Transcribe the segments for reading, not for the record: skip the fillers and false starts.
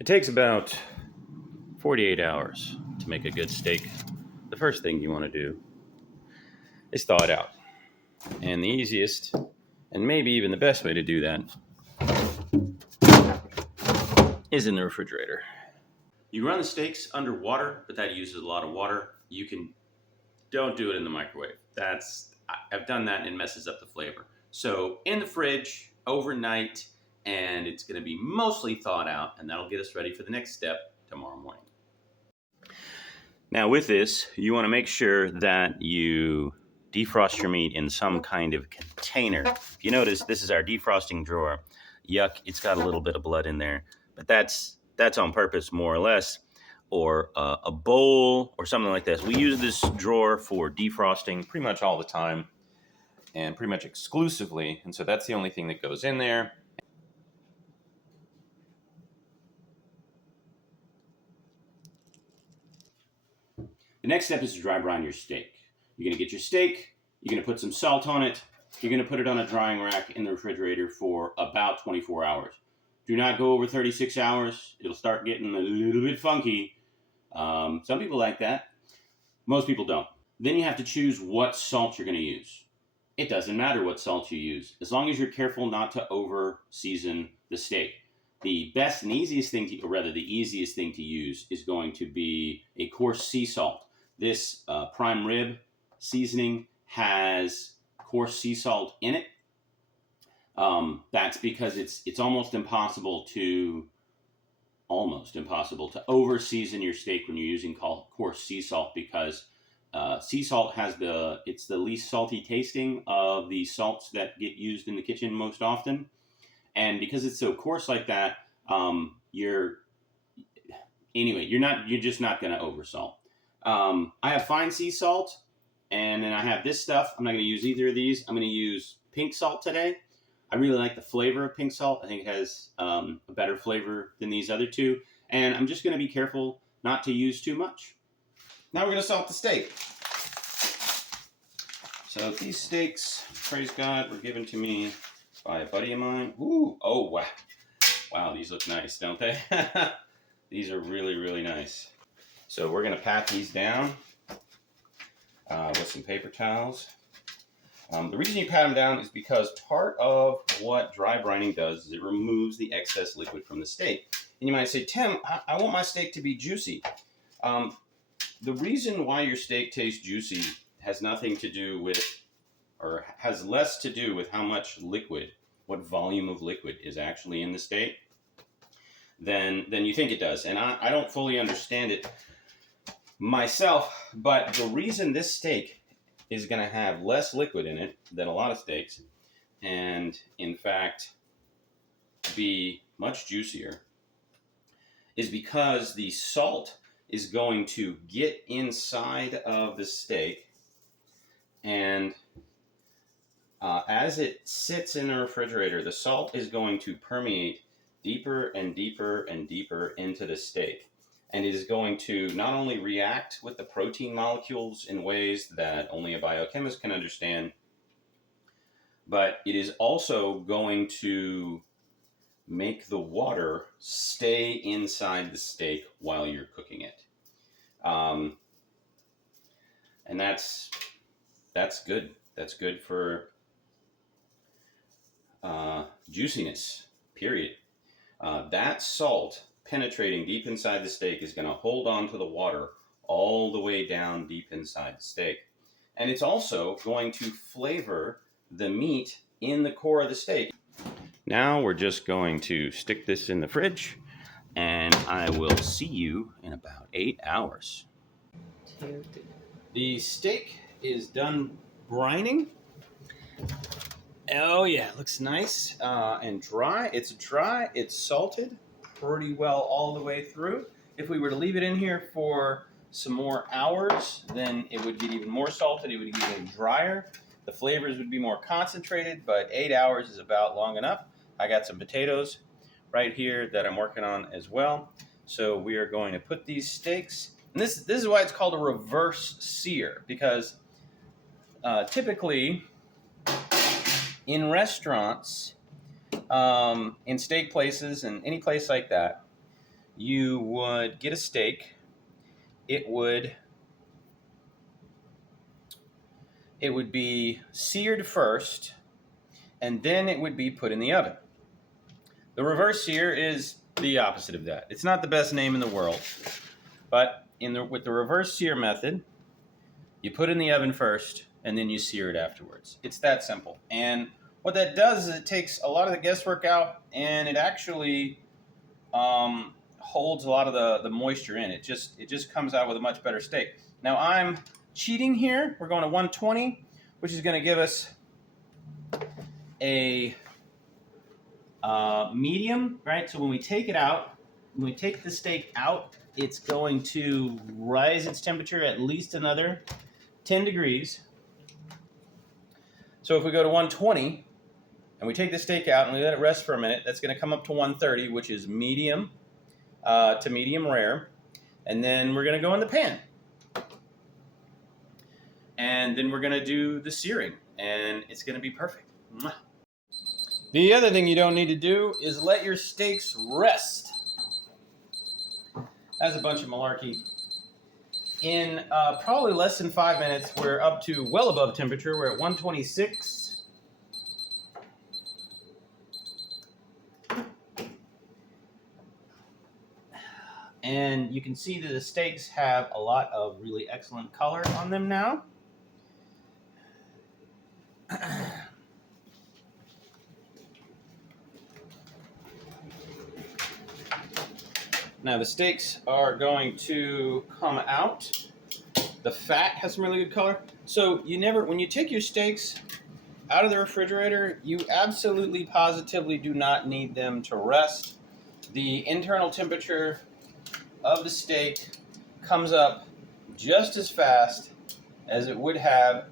It takes about 48 hours to make a good steak. The first thing you want to do is thaw it out. And the easiest, and maybe even the best way to do that, is in the refrigerator. You run the steaks under water, but that uses a lot of water. Don't do it in the microwave. I've done that and it messes up the flavor. So in the fridge overnight, and it's going to be mostly thawed out, and that'll get us ready for the next step tomorrow morning. Now with this, you want to make sure that you defrost your meat in some kind of container. If you notice, this is our defrosting drawer. Yuck, it's got a little bit of blood in there, but that's on purpose, more or less. Or a bowl or something like this. We use this drawer for defrosting pretty much all the time and pretty much exclusively, and so that's the only thing that goes in there. The next step is to dry brine your steak. You're going to get your steak, you're going to put some salt on it, you're going to put it on a drying rack in the refrigerator for about 24 hours. Do not go over 36 hours. It'll start getting a little bit funky. Some people like that. Most people don't. Then you have to choose what salt you're going to use. It doesn't matter what salt you use, as long as you're careful not to over season the steak. The best and easiest thing to, or rather the easiest thing to use, is going to be a coarse sea salt. This prime rib seasoning has coarse sea salt in it. That's because it's almost impossible to over season your steak when you're using coarse sea salt, because sea salt it's the least salty tasting of the salts that get used in the kitchen most often, and because it's so coarse like that, you're just not going to over salt. I have fine sea salt, and then I have this stuff. I'm not going to use either of these. I'm going to use pink salt today. I really like the flavor of pink salt. I think it has a better flavor than these other two. And I'm just going to be careful not to use too much. Now we're going to salt the steak. So these steaks, praise God, were given to me by a buddy of mine. Ooh, oh, wow. Wow, these look nice, don't they? These are really, really nice. So we're going to pat these down with some paper towels. The reason you pat them down is because part of what dry brining does is it removes the excess liquid from the steak. And you might say, Tim, I want my steak to be juicy. The reason why your steak tastes juicy has nothing to do with, or has less to do with how much liquid, what volume of liquid is actually in the steak than you think it does. And I don't fully understand it myself, but the reason this steak is going to have less liquid in it than a lot of steaks, and in fact be much juicier, is because the salt is going to get inside of the steak, and as it sits in the refrigerator, the salt is going to permeate deeper and deeper and deeper into the steak. And it is going to not only react with the protein molecules in ways that only a biochemist can understand, but it is also going to make the water stay inside the steak while you're cooking it. And that's good. That's good for juiciness, period. That salt penetrating deep inside the steak is going to hold on to the water all the way down deep inside the steak. And it's also going to flavor the meat in the core of the steak. Now we're just going to stick this in the fridge, and I will see you in about 8 hours. The steak is done brining. Oh yeah, it looks nice and dry. It's dry, it's salted pretty well all the way through. If we were to leave it in here for some more hours, then it would get even more salted, it would get even drier. The flavors would be more concentrated, but 8 hours is about long enough. I got some potatoes right here that I'm working on as well. So we are going to put these steaks, and this is why it's called a reverse sear, because typically in restaurants, in steak places and any place like that, you would get a steak. It would be seared first, and then it would be put in the oven. The reverse sear is the opposite of that. It's not the best name in the world, but with the reverse sear method, you put it in the oven first, and then you sear it afterwards. It's that simple. And what that does is it takes a lot of the guesswork out, and it actually holds a lot of the moisture in. It just comes out with a much better steak. Now I'm cheating here. We're going to 120, which is going to give us a medium, right? So when we take it out, when we take the steak out, it's going to rise its temperature at least another 10 degrees. So if we go to 120 and we take the steak out and we let it rest for a minute, that's going to come up to 130, which is medium to medium rare. And then we're going to go in the pan. And then we're going to do the searing, and it's going to be perfect. Mwah. The other thing you don't need to do is let your steaks rest. That's a bunch of malarkey. In probably less than 5 minutes, we're up to well above temperature. We're at 126. And you can see that the steaks have a lot of really excellent color on them now. Now the steaks are going to come out. The fat has some really good color. So when you take your steaks out of the refrigerator, you absolutely positively do not need them to rest. The internal temperature of the steak comes up just as fast as it would have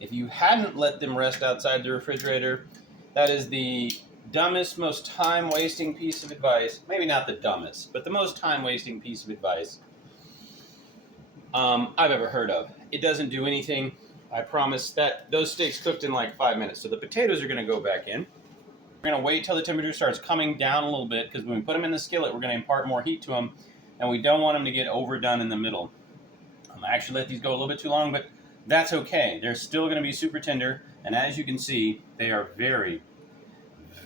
if you hadn't let them rest outside the refrigerator. That is the dumbest, most time-wasting piece of advice. Maybe not the dumbest, but the most time-wasting piece of advice I've ever heard of. It doesn't do anything. I promise that those steaks cooked in like 5 minutes. So the potatoes are going to go back in. We're going to wait till the temperature starts coming down a little bit, because when we put them in the skillet, we're going to impart more heat to them, and we don't want them to get overdone in the middle. I actually let these go a little bit too long, but that's okay. They're still going to be super tender, and as you can see, they are very,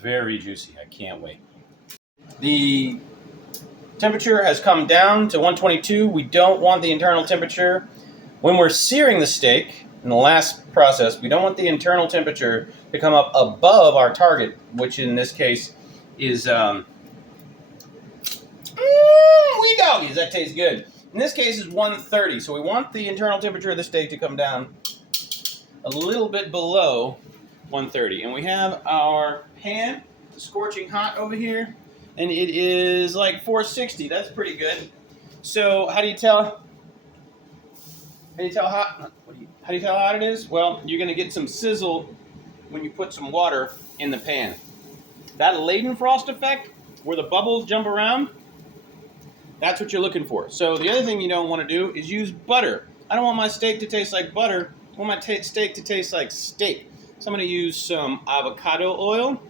very juicy. I can't wait. The temperature has come down to 122. We don't want the internal temperature. When we're searing the steak, in the last process, we don't want the internal temperature to come up above our target, which in this case is, wee doggies, that tastes good. In this case is 130, so we want the internal temperature of the steak to come down a little bit below 130. And we have our pan scorching hot over here, and it is like 460. That's pretty good. So how do you tell how hot it is? Well, you're going to get some sizzle when you put some water in the pan. That Leidenfrost effect, where the bubbles jump around, that's what you're looking for. So the other thing you don't want to do is use butter. I don't want my steak to taste like butter. I want my steak to taste like steak. So I'm going to use some avocado oil,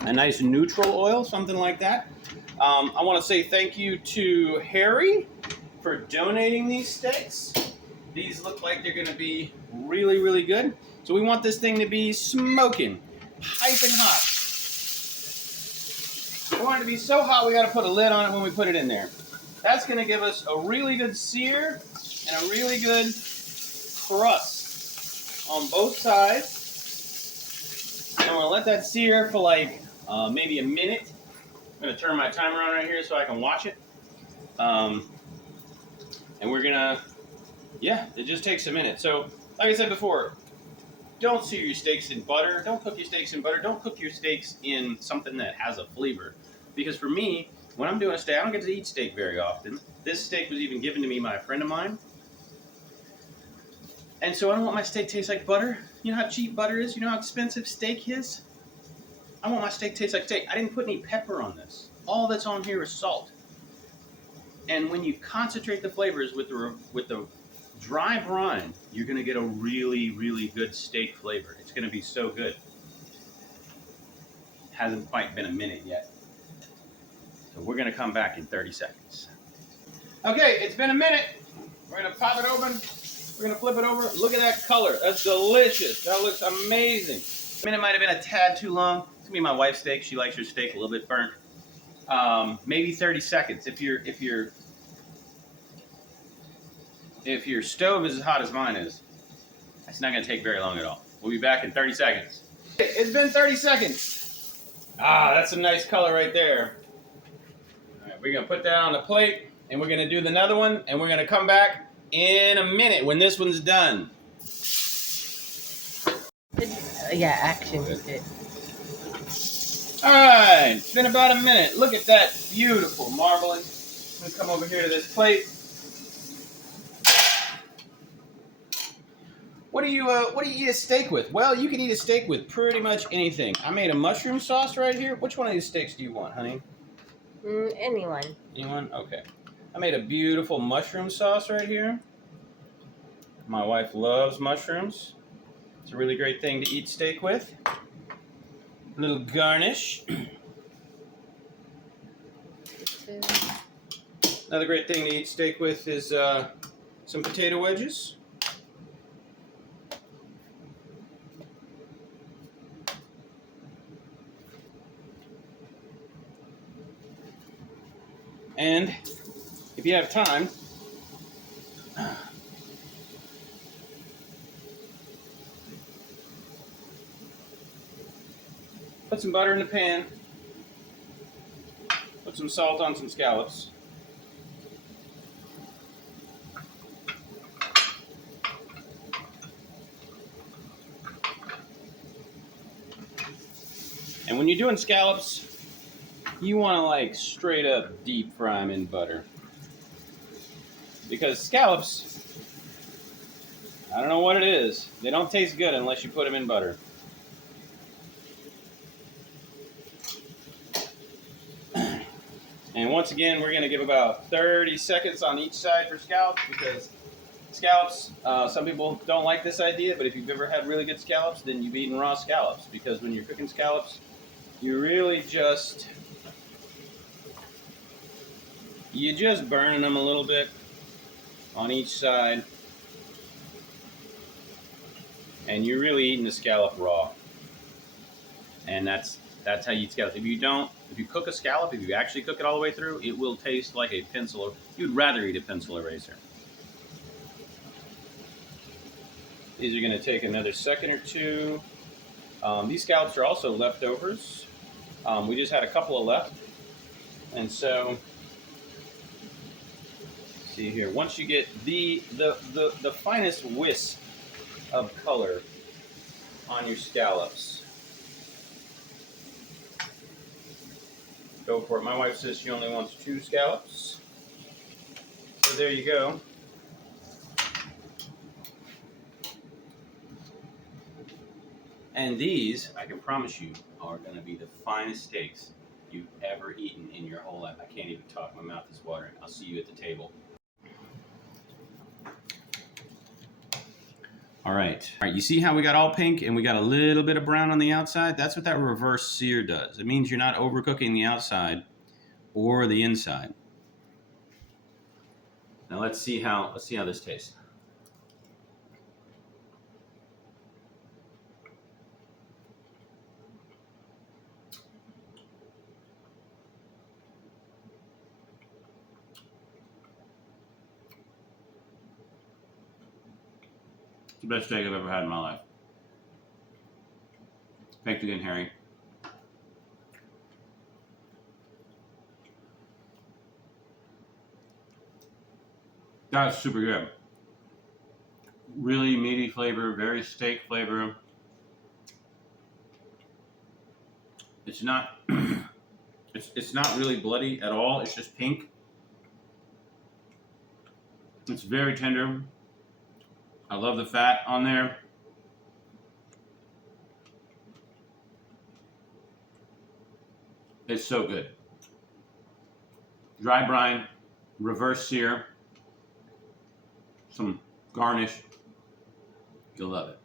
a nice neutral oil, something like that. I want to say thank you to Harry for donating these steaks. These look like they're going to be really, really good. So we want this thing to be smoking, piping hot. We want it to be so hot we got to put a lid on it when we put it in there. That's going to give us a really good sear and a really good crust on both sides. And we're going to let that sear for like maybe a minute. I'm going to turn my timer on right here so I can watch it. And we're going to, it just takes a minute. So, like I said before, don't sear your steaks in butter. Don't cook your steaks in butter. Don't cook your steaks in something that has a flavor. Because for me, when I'm doing a steak, I don't get to eat steak very often. This steak was even given to me by a friend of mine. And so I don't want my steak to taste like butter. You know how cheap butter is? You know how expensive steak is? I want my steak to taste like steak. I didn't put any pepper on this. All that's on here is salt. And when you concentrate the flavors with the dry brine, you're going to get a really, really good steak flavor. It's going to be so good. Hasn't quite been a minute yet. So we're gonna come back in 30 seconds. Okay, it's been a minute. We're gonna pop it open. We're gonna flip it over. Look at that color. That's delicious. That looks amazing. I mean, it might have been a tad too long. It's gonna be my wife's steak. She likes her steak a little bit burnt. Maybe 30 seconds. If your stove is as hot as mine is, it's not gonna take very long at all. We'll be back in 30 seconds. It's been 30 seconds. Ah, that's a nice color right there. All right, we're gonna put that on the plate, and we're gonna do another one, and we're gonna come back in a minute when this one's done. Yeah, action. All right, it's been about a minute. Look at that beautiful marbling. I'm gonna come over here to this plate. What do you eat a steak with? Well, you can eat a steak with pretty much anything. I made a mushroom sauce right here. Which one of these steaks do you want, honey? Anyone. Anyone? Okay. I made a beautiful mushroom sauce right here. My wife loves mushrooms. It's a really great thing to eat steak with. A little garnish. Another great thing to eat steak with is some potato wedges. And if you have time, put some butter in the pan, put some salt on some scallops. And when you're doing scallops, you want to like straight up deep fry them in butter. Because scallops, I don't know what it is, they don't taste good unless you put them in butter. And once again, we're going to give about 30 seconds on each side for scallops, because scallops, some people don't like this idea, but if you've ever had really good scallops, then you've eaten raw scallops. Because when you're cooking scallops, you really just burning them a little bit on each side, and you're really eating the scallop raw. And that's how you eat scallops. If you cook a scallop, if you actually cook it all the way through, it will taste like a pencil, or you'd rather eat a pencil eraser. These are going to take another second or two. These scallops are also leftovers. We just had a couple of left, and so see here. Once you get the finest wisp of color on your scallops, go for it. My wife says she only wants 2 scallops, so there you go. And these, I can promise you, are going to be the finest steaks you've ever eaten in your whole life. I can't even talk. My mouth is watering. I'll see you at the table. All right, you see how we got all pink and we got a little bit of brown on the outside? That's what that reverse sear does. It means you're not overcooking the outside or the inside. Now let's see how this tastes. The best steak I've ever had in my life. Thanks again, Harry. That's super good. Really meaty flavor, very steak flavor. It's not it's not really bloody at all. It's just pink. It's very tender. I love the fat on there. It's so good. Dry brine, reverse sear, some garnish. You'll love it.